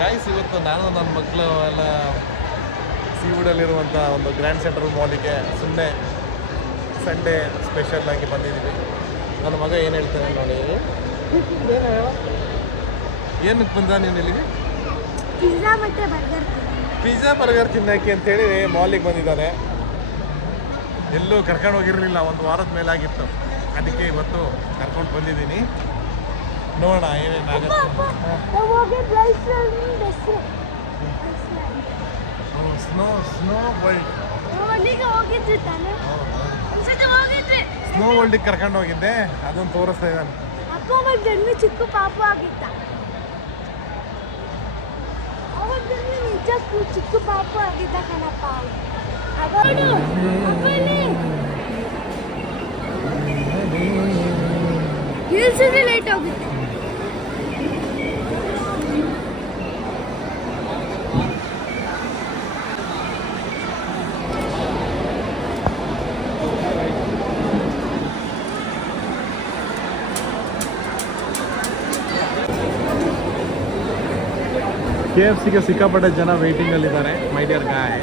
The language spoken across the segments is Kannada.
ಗಾಯ್ಸ್, ಇವತ್ತು ನಾನು ನನ್ನ ಮಕ್ಕಳು ಎಲ್ಲ ಸೀವುಡಲ್ಲಿರುವಂಥ ಒಂದು ಗ್ರ್ಯಾಂಡ್ ಸೆಂಟ್ರಲ್ ಮಾಲಿಗೆ ಸುಮ್ಮನೆ ಸಂಡೇ ಸ್ಪೆಷಲ್ ಆಗಿ ಬಂದಿದ್ದೀವಿ. ನನ್ನ ಮಗ ಏನು ಹೇಳ್ತಾನೆ ನೋಡಿ. ಏನು ಹೇಳ, ಏನಕ್ಕೆ ಬಂದ ನೀನು ಇಲ್ಲಿಗೆ? ಪಿಜ್ಜಾ ಬರ್ಗರ್ ತಿನ್ನೋಕ್ಕೆ ಅಂತೇಳಿ ಮಾಲಿಗೆ ಬಂದಿದ್ದಾನೆ. ಎಲ್ಲೂ ಕರ್ಕೊಂಡು ಹೋಗಿರಲಿಲ್ಲ, ಒಂದು ವಾರದ ಮೇಲೆ ಆಗಿತ್ತು. ಅದಕ್ಕೆ ಇವತ್ತು ಕರ್ಕೊಂಡು ಬಂದಿದ್ದೀನಿ. ನೋಡೋಣ ಏನೇನಾಗುತ್ತೆ. ಸ್ನೋ ವರ್ಲ್ಡ್ ಕರ್ಕೊಂಡು ಹೋಗಿದ್ದೆ, ಅದೊಂದು ತೋರಿಸ್ತಾ ಇದ್ದಾನೆ. ಚಿಕ್ಕ ಪಾಪು ಆಗಿದ್ದ, ಚಿಕ್ಕ ಪಾಪು ಆಗಿದ್ದ ಕಣಪ್ಪ. ಲೇಟ್ ಹೋಗುತ್ತೆ. KFCಗೆ ಸಿಕ್ಕಾಪಟ್ಟೆ ಜನ ವೇಟಿಂಗಲ್ಲಿದ್ದಾರೆ. ಮೈ ಡಿಯರ್ ಗಾಯ್,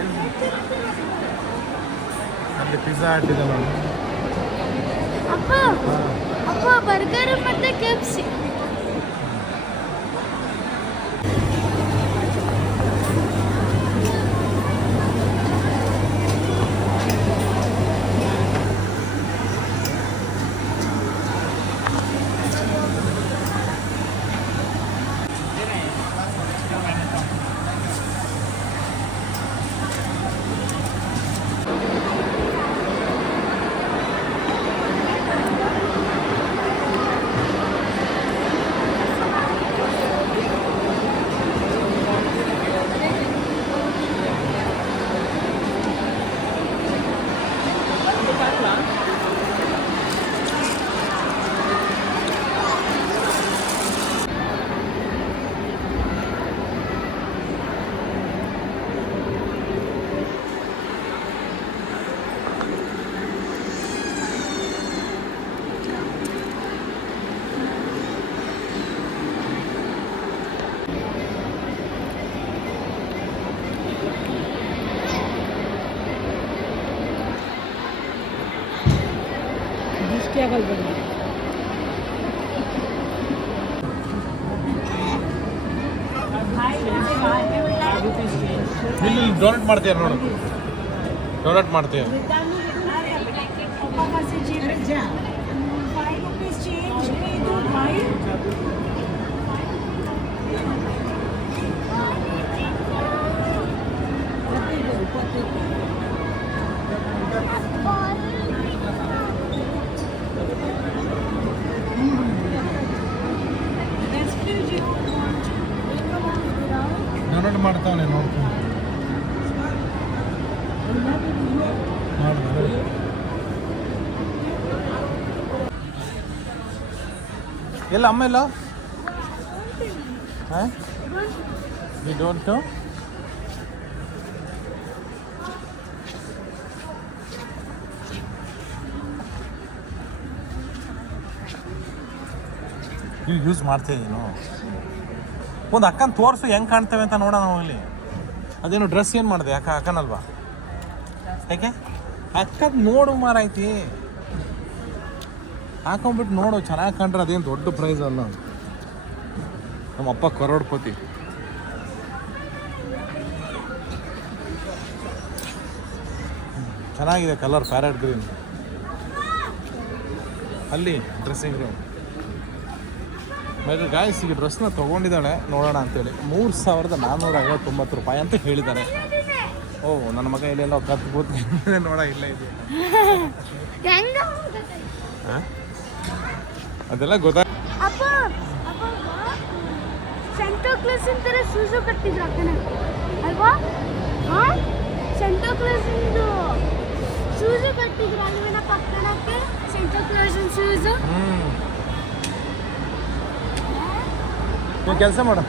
ಅಲ್ಲಿ ಪಿಜ್ಜಾ ಹಟ್ ಇದೆ ನೋಡಿ. ಅಪ್ಪ ಬರ್ಗರ್ ಮತ್ತೆ KFC. ಇಲ್ಲಿ ಡೊನೇಟ್ ಮಾಡ್ತೀಯ ನೋಡು, ಡೊನೇಟ್ ಮಾಡ್ತೀಯ. ಡೊನೇಟ್ ಮಾಡ್ತಾವನೆ ನೋಡ್ತೀನಿ. ಎಲ್ಲ ಅಮ್ಮ ಇಲ್ಲ, ಯು ಡೋಂಟ್ ನೋ. ನೀವು ಯೂಸ್ ಮಾಡ್ತಿದ್ದೀನೋ ಒಂದು ಅಕ್ಕನ ತೋರಿಸು ಹೆಂಗೆ ಕಾಣ್ತೇವೆ ಅಂತ ನೋಡೋಣ ಹೋಗಲಿ. ಅದೇನು ಡ್ರೆಸ್ ಏನು ಮಾಡಿದೆ ಅಕ್ಕ? ಅಕ್ಕನಲ್ವಾ? ಯಾಕೆ ಅಕ್ಕದ ನೋಡು ಮಾರೈತಿ, ಹಾಕೊಂಡ್ಬಿಟ್ಟು ನೋಡು, ಚೆನ್ನಾಗಿ ಕಂಡ್ರೆ ಅದೇನು ದೊಡ್ಡ ಪ್ರೈಸ್ ಅಲ್ಲ. ನಮ್ಮಪ್ಪ ಕರೋಡ್ಪತಿ. ಚೆನ್ನಾಗಿದೆ ಕಲರ್, ಪ್ಯಾರೆಟ್ ಗ್ರೀನ್. ಅಲ್ಲಿ ಡ್ರೆಸ್ಸಿಂಗ್ ರೂಮ್ ಮೇಲೆ ಗಾಯ್ಸ್ ಈ ಡ್ರೆಸ್ನ ತೊಗೊಂಡಿದ್ದಾಳೆ, ನೋಡೋಣ ಅಂತೇಳಿ. 3459 ರೂಪಾಯಿ ಅಂತ ಹೇಳಿದ್ದಾರೆ. ಓ, ನನ್ನ ಮಗ ಇಲ್ಲೆಲ್ಲ ಕತ್ತು ಕೂತ್ಕೊಂಡಿದೆ ನೋಡ, ಇಲ್ಲೇ ಇದೆ. ಅದೆಲ್ಲ ಗೊತ್ತಾ? ಸೆಂಟಾ ಕ್ಲಾಸ್ ಅಂತಾರೆ ಶೂಸು ಕಟ್ಟಿದ್ರು ಅಕ್ಕನ ಅಲ್ವಾ? ಸೆಂಟಾ ಕ್ಲಾಸ್ ಶೂಸು ಕಟ್ಟಿದ್ರು ಅಲ್ವೇನ ಪಕ್ಕಣಕ್ಕೆ. ಸೆಂಟಾ ಕ್ಲಾಸ್ ಶೂಸು. ನೀವು ಕೆಲಸ ಮಾಡು.